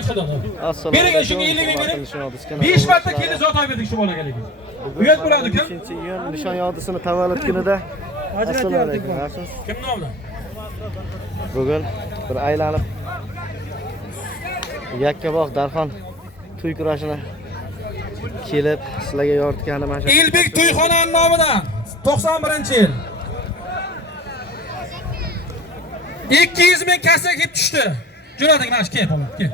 bering xudoga. Bering shunga 50 ming bering. 5 marta keldi zot aytdik shu bolaga lekin. Uyat bo'ladi kim? 3-iyun nishon yog'disini tavallud kunida. Assalomu alaykum. Kim nomda? Bugun bir aylanib Yakkabog' Darxon to'y kurashini kelib sizlarga yoritganim mana shu. Elbek to'yxonaning nomidan 91-yil. 200 ming kassa kelib tushdi. Jo'nating mana shu kel, kel.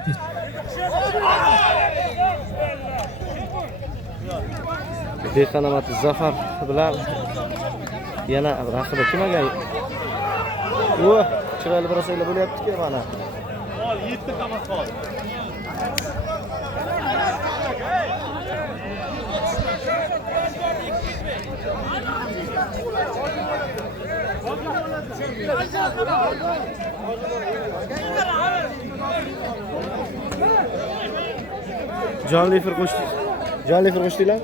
Bexanomat Zafar bilan yana raqibi kim ekan? Chiroyli bir saylar bo'lyapti-ku mana. 7 qamas qoldi. Jonli efir qo'shdinglar.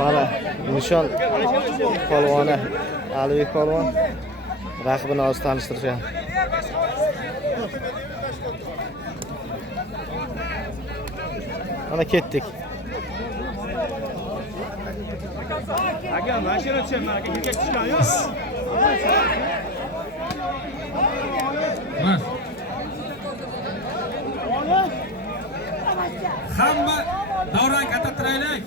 Mana nishon polvoni Alibek polvon raqibini o'zi tanishtirgan. Mana ketdik. Aka mashina tushaman, aka yigit tushgan yo'q. Hamma davran kattatiraylik.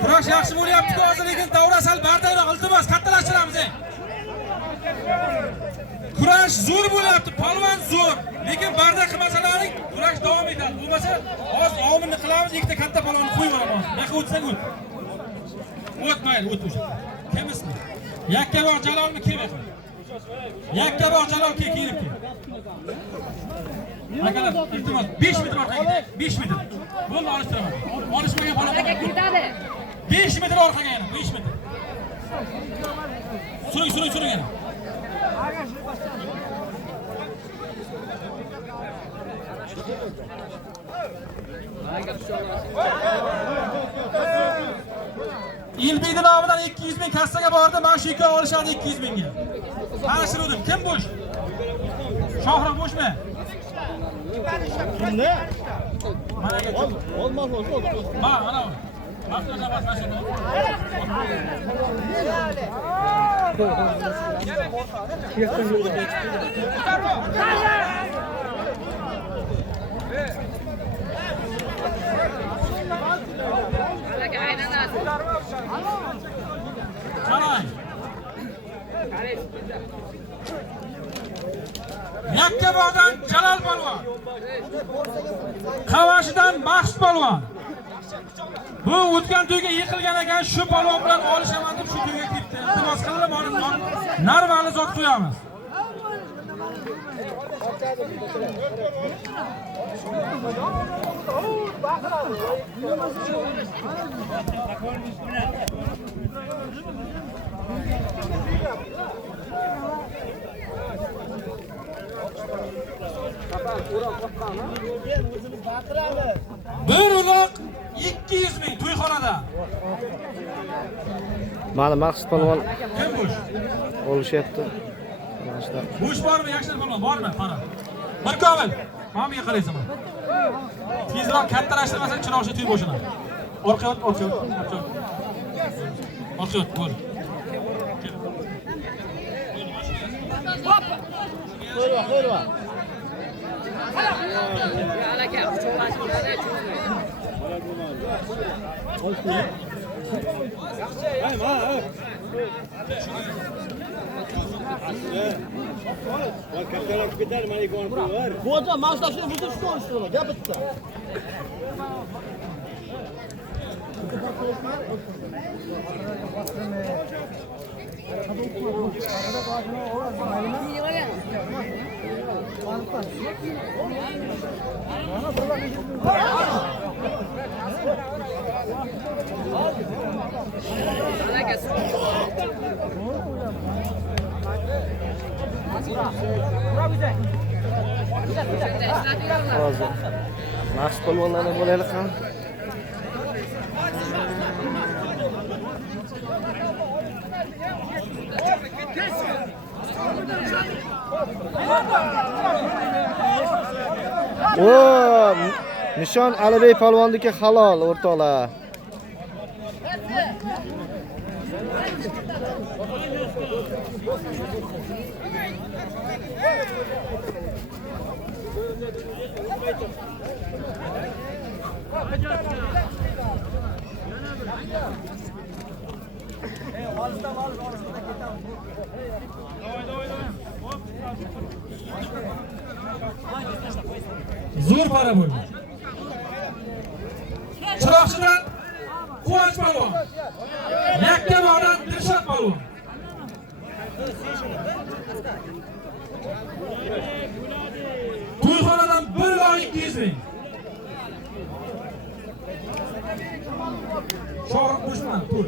Kurash yaxshi bo'lyapti hozir, lekin davra sal bardavroq iltimos kattalashtiramiz. Kurash zo'r bo'lyapti, polvon zo'r, lekin barda qilmasalaring kurash davom etadi. Bo'lmasa hozir ominni qilamiz, ikkita katta polvonni qo'yib yuboramiz. Naqa o'tsang o't. O'tmaydi, o't o'sha. Kimisiz? Yakkabog' Jalolmi kim ekan? Yakkabog' Jalol kelib. Akalar, iltimos 5 metr orqaga, 5 metr. Bo'ldi, olishtiraman. Olishmagan polvon aka ketadi. 5 metr orqaga yana, 5 metr. Suring yana. Elbekning nomidan 200 ming kassaga bordi, mana shu ikki olishadi 200 mingga. Mana shiruvdim, kim bo'sh? Shohroq bo'shmi? Kimda? Mana Olmaz. Mana. Vaqtida bas mashina. Yakkabog'dan Jalol polvon. Qavashidan Maxsud polvon. Bu o'tgan to'yga yiqilgan ekan, shu polvon bilan olishaman deb shu to'yga ketdi. Iltimos qilib, normali zot qo'yamiz. Bir uloq 200 ming to'yxonada. Mana Maxsud polvon Kim bo'sh? olishyapti. Bo'sh bormi, yaxshi polvon bormi? Qara. Bir komil. Mamiga qaraysan. Tezroq kattalashtirmasang chiroqchi to'y bo'shini. Orqa o't. Bo'l. Qo'yma. Boca maaşlaşını bu tür konuştuğuna gel bitti. Hozir mashq polvonlarni bo'laylik ham. Nishon Alibey polvonniki halol o'rtoqlar. Zo'r para bo'ldi. Chiroqchidan Quvonch polvon. Yakkabog'dan Dilshod polvon. To'yxonadan 1,200 ming. Shohruh Bushman pul.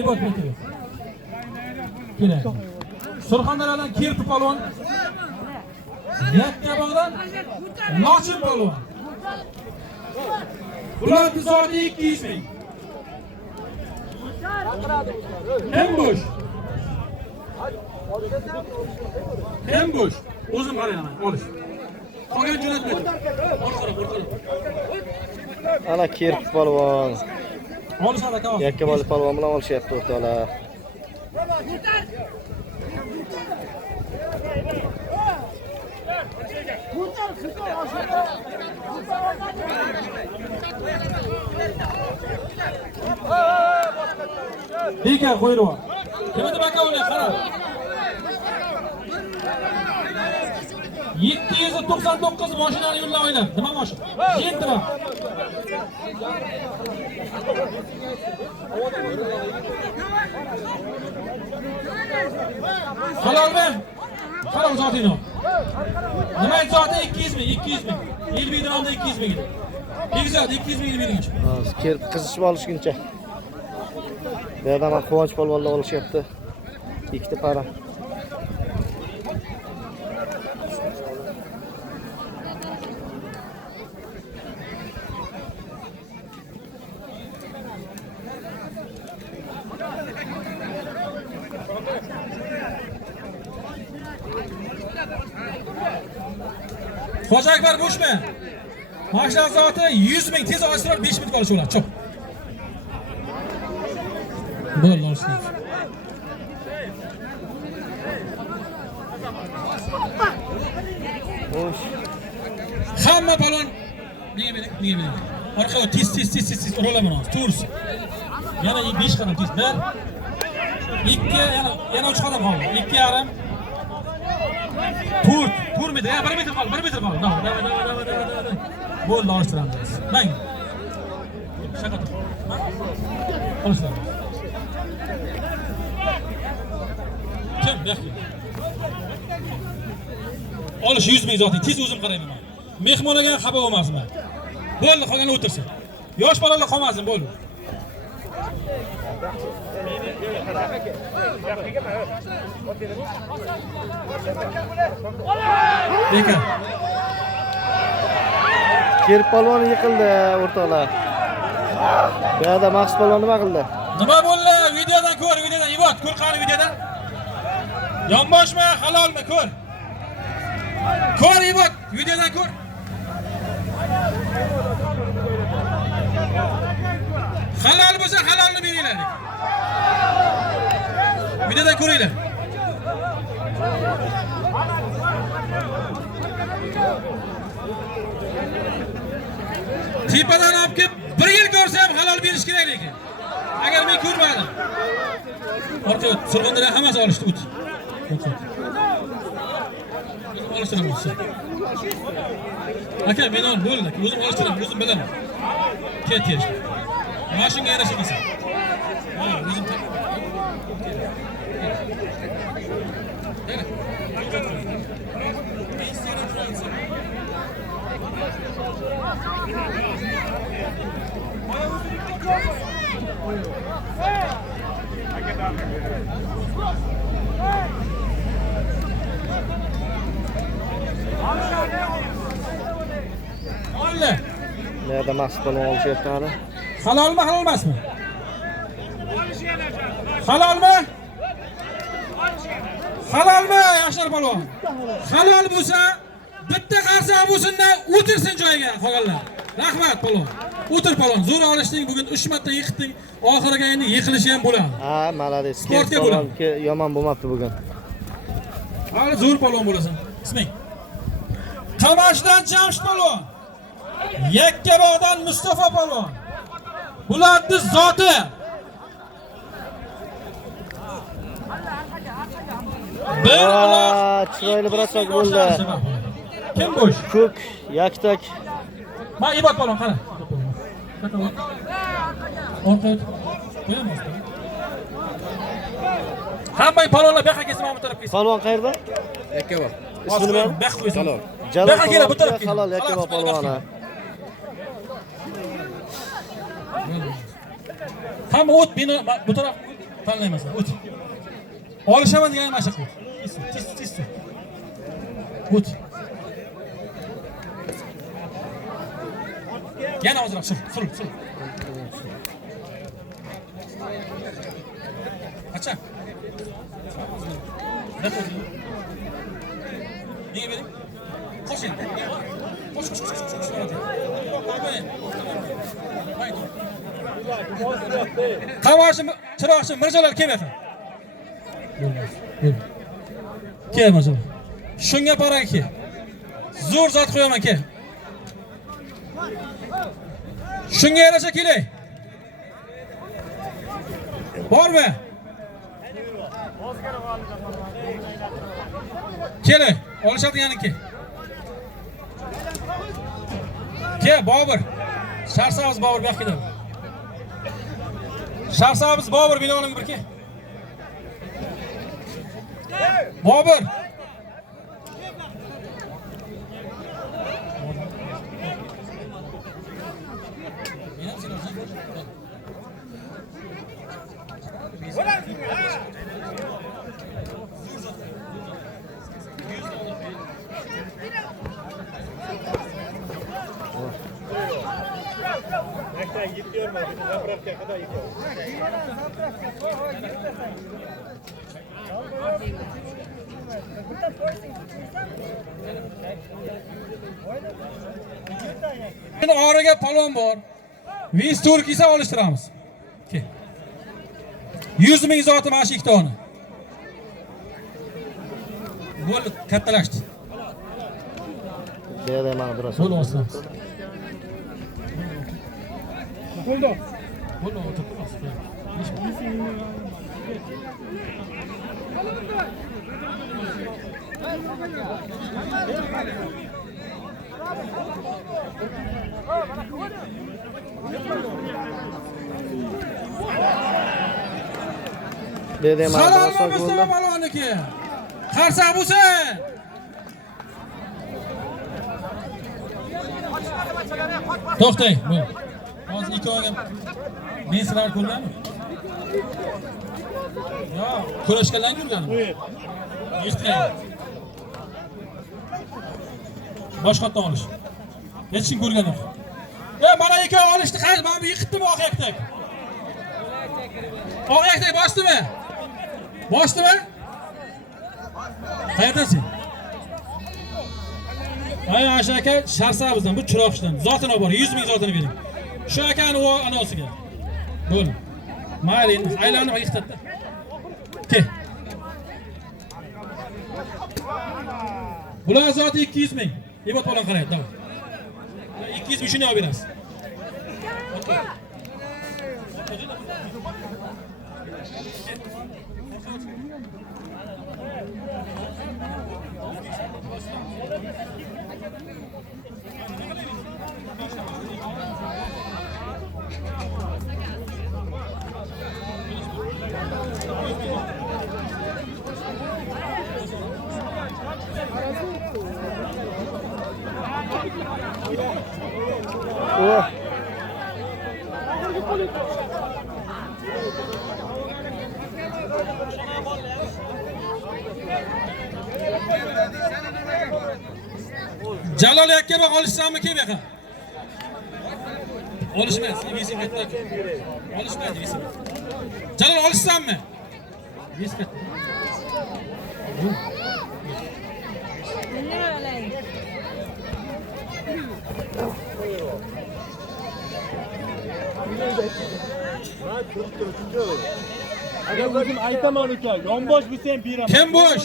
Ibot bekov. Kerak. Surxondaryodan Kirpi polvon. Yakkabog'dan Lochin polvon. Bular zoti 200 ming. Hembush. O'zim qarayman, olish. Qolgan jo'natmaydi. Ana Kirpi polvon. Olishadi aka. Yakkabog'lik polvon bilan olishyapti o'rtoqlar. Beka qo'yirib. Kimda baka o'ynar, qarab. 799 mashinani yo'ldan o'ynab. Nima mashina? Gentra. Halolmi? Halol zotingni. Nima zoti 200 ming, 200 ming. Elbiydan oldi 200 ming. Bekzod 200 ming bering. Hozir kelib qizishib olishguncha. Bu yerda ham Quvonch polvonlar olishyapti. Ikkita para. Xo'ja Akbar Bushman. Mashina zoti 100 ming, tez ochtirib 5 minut qolish bo'ladi. Cho'p. Bo'ldi, olsin. Hamma balon nega. Orqaga tez urolaman hozir. To'g'risi. Yana 5 qadam tez. 1 2 yana 3 qadam qoldi. 2,5 Turmidi, 1 metr qoldi, 1 metr qoldi. Davay. Bo'ldi, ochtiramiz. Mang. Shaka tur. Olishtiramiz. Kim bekli? Olish 100 ming zoting, tez o'zim qarayman. Mehmonga xabar bo'lmasman. Bo'ldi, qolgani o'tirsin. Yosh bolalar qolmasin, bo'ldi. Beka. Kirpi polvon yiqildi o'rtoqlar. Bu yerda Maqsud polvon nima qildi? Nima bo'ldi? Videodan ko'r, videodan ibot, ko'r qani videodan. Yonboshmi, halolmi, ko'r. Ko'r ibot, videodan ko'r. Halol bo'lsa halolni beringlar. Videodan ko'ringlar. Tepadan olib kelib 1 yil ko'rsa ham halol berish kerak lekin. Agar men ko'rmadim. Orqa Surxondaryo hammasi olishdi, o't. Olishtiraman. Aka, men ol bo'ldi. O'zim olishtiraman, o'zim bilaman. Ket. Mashinga yarasha qilsin. O'zim Oldi. Bu yerda maqsad polvon olishyapti hali. Halolmi, halol emasmi? Halolmi? Halolmi, Yoshlar polvon? Halol bo'lsa, bitta qarsa bo'lsin-da o'tirsin joyiga qolganlar. Rahmat polvon. O'tir polvon. Zo'r olishding, bugun 3 marta yiqitding. Oxiriga endi yiqilishi ham bo'ladi. Ha, malades. Sportga bo'ladi. Yomon bo'lmabdi bugun. Hali zo'r polvon bo'lasan. Isming? Qamashdan Jamshid polvon. Yakkabog'dan Mustafa polvon. Bularning zoti. Bir chiroyli bir asoq bo'ldi. Kim bo'sh? Ko'k, yaktak. Ma Ibod polvon qara. Orqa. Hamma polvonlar bu yoqqa kelsin, mana bu tarafga kelsin. Polvon qayerda? Yakkabog'. Ismi nima? Baq qo'ysin. Jalol. Jalol. Baqa keladi, bu tarafga kelin. Halol Yakkabog' polvoni. Hamma o't bino bu taraf tanlaymasan. O't. Olishaman degan mashq qil. Tis. O't. Yana ozroq sul. Acha. Nega bering? Qo'shing. Qo'sh. Qavoshim, chiroqchim, mirjolar kelmayapti. Kel mirjolar. Shunga parang kel. Zo'r zot qo'yaman kel. Shunga yarasha kelay. Bormi? Kelay, olishadiganinki. Kel, Bobur. Sharsavuz Bobur bu yoqqa keladi. Sharsavuz Bobur binoning bir kel. Bobur. Endi oraga palon bor. Biz Turkiysa olishtiramiz. Ke. 100 ming zoti mana shu ikkitani. Bo'ldi, kattalashdi. Bu yerda mana bir asoq. Bo'ldi, olamiz. Bo'ldi, o'tirib. Dedi mana bir asoq Salom bo'ldi. Mustafa baloniki. Qarsa bo'lsin. To'xtang. Hozir ikkoviga men sizlar ko'rganmi? Yo'q, kurashganlarni ko'rganmi? Eshitgan. Boshqatdan olish. Hech kim ko'rgan yo'q. Mana ikkovi olishdi, mana bu yiqitdim oq yaktak. Oq yaktak bosdimi? Bosdimi? Qayerdasan? Ay Asha aka, Sharsavuzdan, bu Chiroqchidan. Zotini bor, 100 ming zotini bering. Shu akani o anosiga. Bo'l. Mayli, aylanib yiqitdi. Ke. Bular zoti 200 ming. Ibot bilan qaraydi, davay. 200 ming shuni olib berasiz. Jalol yakka bak olishsanmi kim yoqa? Olishmas, yesim katta. Olishmaydi yesim. Jalol olishsanmi? Yesim katta. Agar o'zim aytaman uka, yonbosh bo'lsam beraman. Kim bo'sh?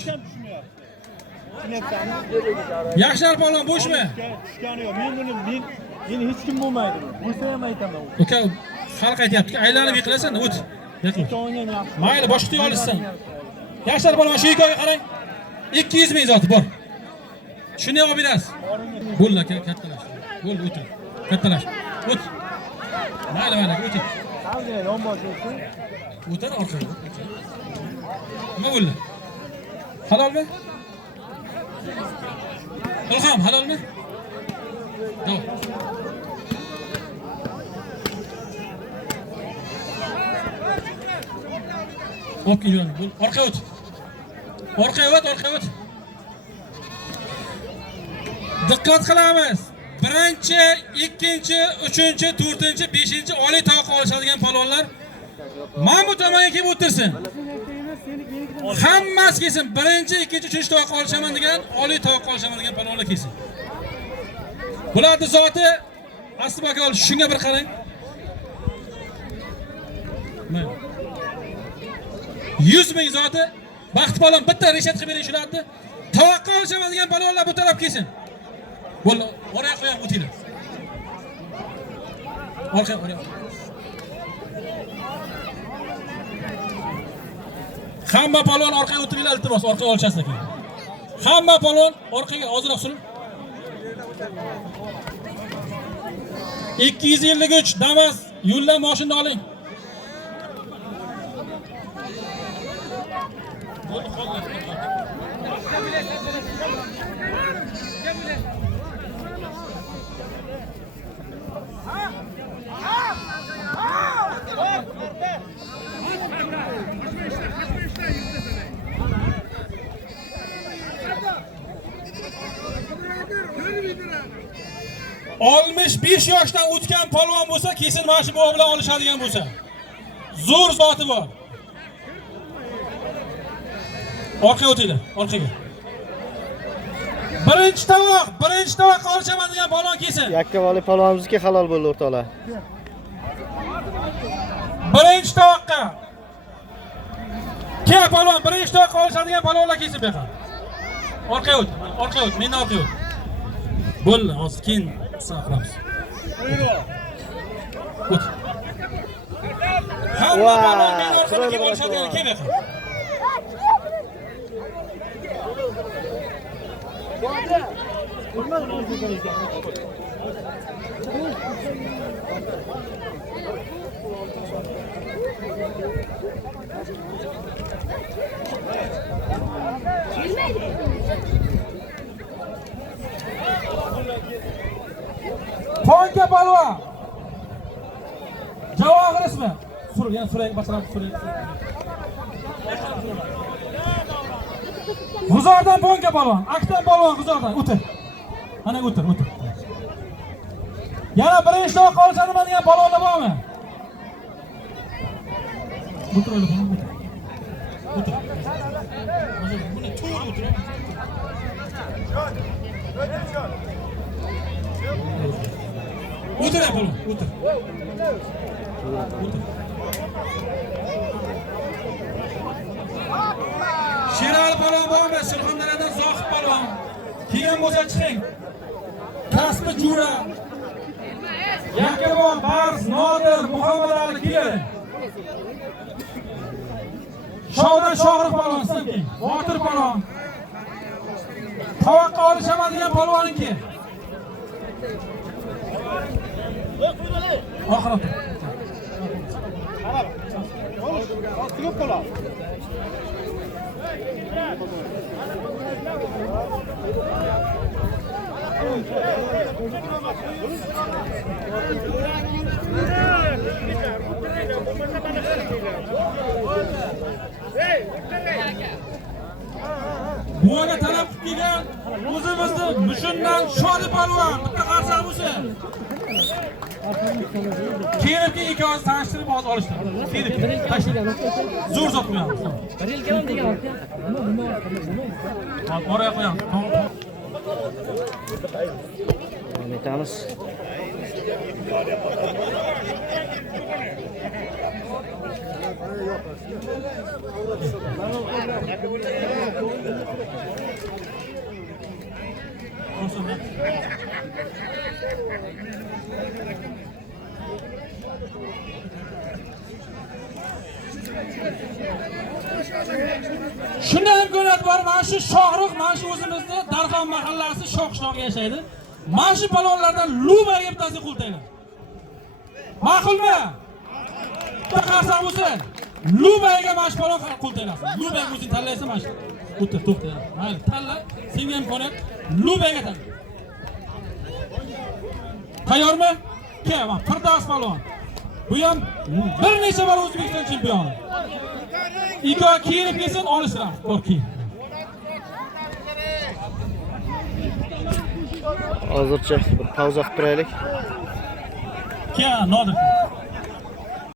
Yaxshilar palvon bo'shmi? Tushgani yo'q. Men hech kim bo'lmaydi. Bo'lsa ham aytaman. Uka, xalq aytayapti, aylanib yiqilasan, o't. Yiqil. Mayli, boshqa to'y olishsan. Yaxshilar palvon, shu hikoyaga qarang. 200 ming zoti bor. Shuni olib berasiz. Bo'ldi, kattalash. Bo'ldi, o'tir. Kattalash. O't. Mayli, o'tir. Qoldi, yonbosh bo'lsin. O'tar orqaga. Nima bo'ldi? Halolmi? Ilhom, halolmi? Yo'q. O'pka yuraman. Orqaga o't. Orqaga o't. Diqqat qilamiz. Birinchi, ikkinchi, uchinchi, to'rtinchi, beshinchi oliy tovoqqa olishadigan palvonlar mana bu tomonga kelib o'tirsin. Hammasi kelsin. Birinchi, ikkinchi, uchinchi tovoqqa olishaman degan, oliy tovoqqa olishaman degan palvonlar kelsin. Bularning zoti asli aka ol, shunga bir qarang. Mana 100 ming zoti baxt palvon bitta reshet qilib bering shularni. Tovoqqa olishaman degan palvonlar bu taraf kelsin. Bo'ldi, oraya qo'yib o'tinglar. Oraya. Hamma palvon orqaga o'tiringlar, iltimos, orqaga olishasiz keyin. Hamma palvon orqaga ozroq suring. 253 Damas yo'ldan mashinani oling. Bo'ldi, qoldi. Olmuş 5 yoshdan o'tgan polvon bo'lsa, kesin mana shu bola bilan olishadigan bo'lsa. Zo'r zoti bor. Orqaga o'tinglar, orqaga. Birinchi tovoq olishaman degan polvon kelsin. Yakkavali polvonimizga halol bo'ldi o'rtoqlar. Birinchi tovoqqa. Kel polvon, birinchi tovoqqa olishadigan polvonlar kelsin bu yoqqa. Orqaga o't, mendan orqaga o't. Bo'ldi, hozir keyin saqlamiz. O't. Hamma polvon men orqaga kelib olishadigan kim bu yoqqa? Ponga polvon. Javob ismi. So'rang, bachalar so'rang. G'uzordan ponga polvon, Aktam polvon G'uzordan o'tir. Mana o'tir. Yana birinchi tovoqqa olishadigan degan polvonlar bormi? O'tir. Buni to'g'ri o'tir. O'tir polvon, o'tir. Sherali polvon bormi? Surxondaryodan Zohid polvon. Kelgan bo'lsa chiqing. Kasbi Jura. Yakkabon, Bars, Nodir, Muhammad Ali keling. Shovdan Shohrux polvon sizning. Botir polvon. Tovoqqa olishaman degan polvoningki. Oxirati. Ostiga qo'lab. Hey, buvaga talab qilib kelgan o'zimizni mushundan Shodi polvon bitta qarsak bo'lsa. Kelibki ikkovini tanishtirib hozir olishdi. Kelibki tashlab. Zo'r zot qo'yamiz. Bir yil kelam degan. Hop, oraya qo'yamiz. Aytamiz. Shunday imkoniyat bor. Mana shu Shohruh, mana shu o'zimizda Darxon mahallasi Shoqishloqda yashaydi. Mana shu palonlardan Lubaga bittasi qultaylar. Ma'qulmi? Bitta qarsak bo'lsa, Lubaga mana shu palon qultaylarsiz. Lubaga o'zing tanlaysan mana shu. O'tir, to'xta. Mayli, tanla. Senga imkoniyat Lubaga tanla. Tayyormi? Keling, Firdaus palon. Bu ham bir necha bor O'zbekiston chempioni. İkki kiyinib kelsin olishlar. Okey. Hozircha bir pauza qilib turaylik. Keyin Nodir.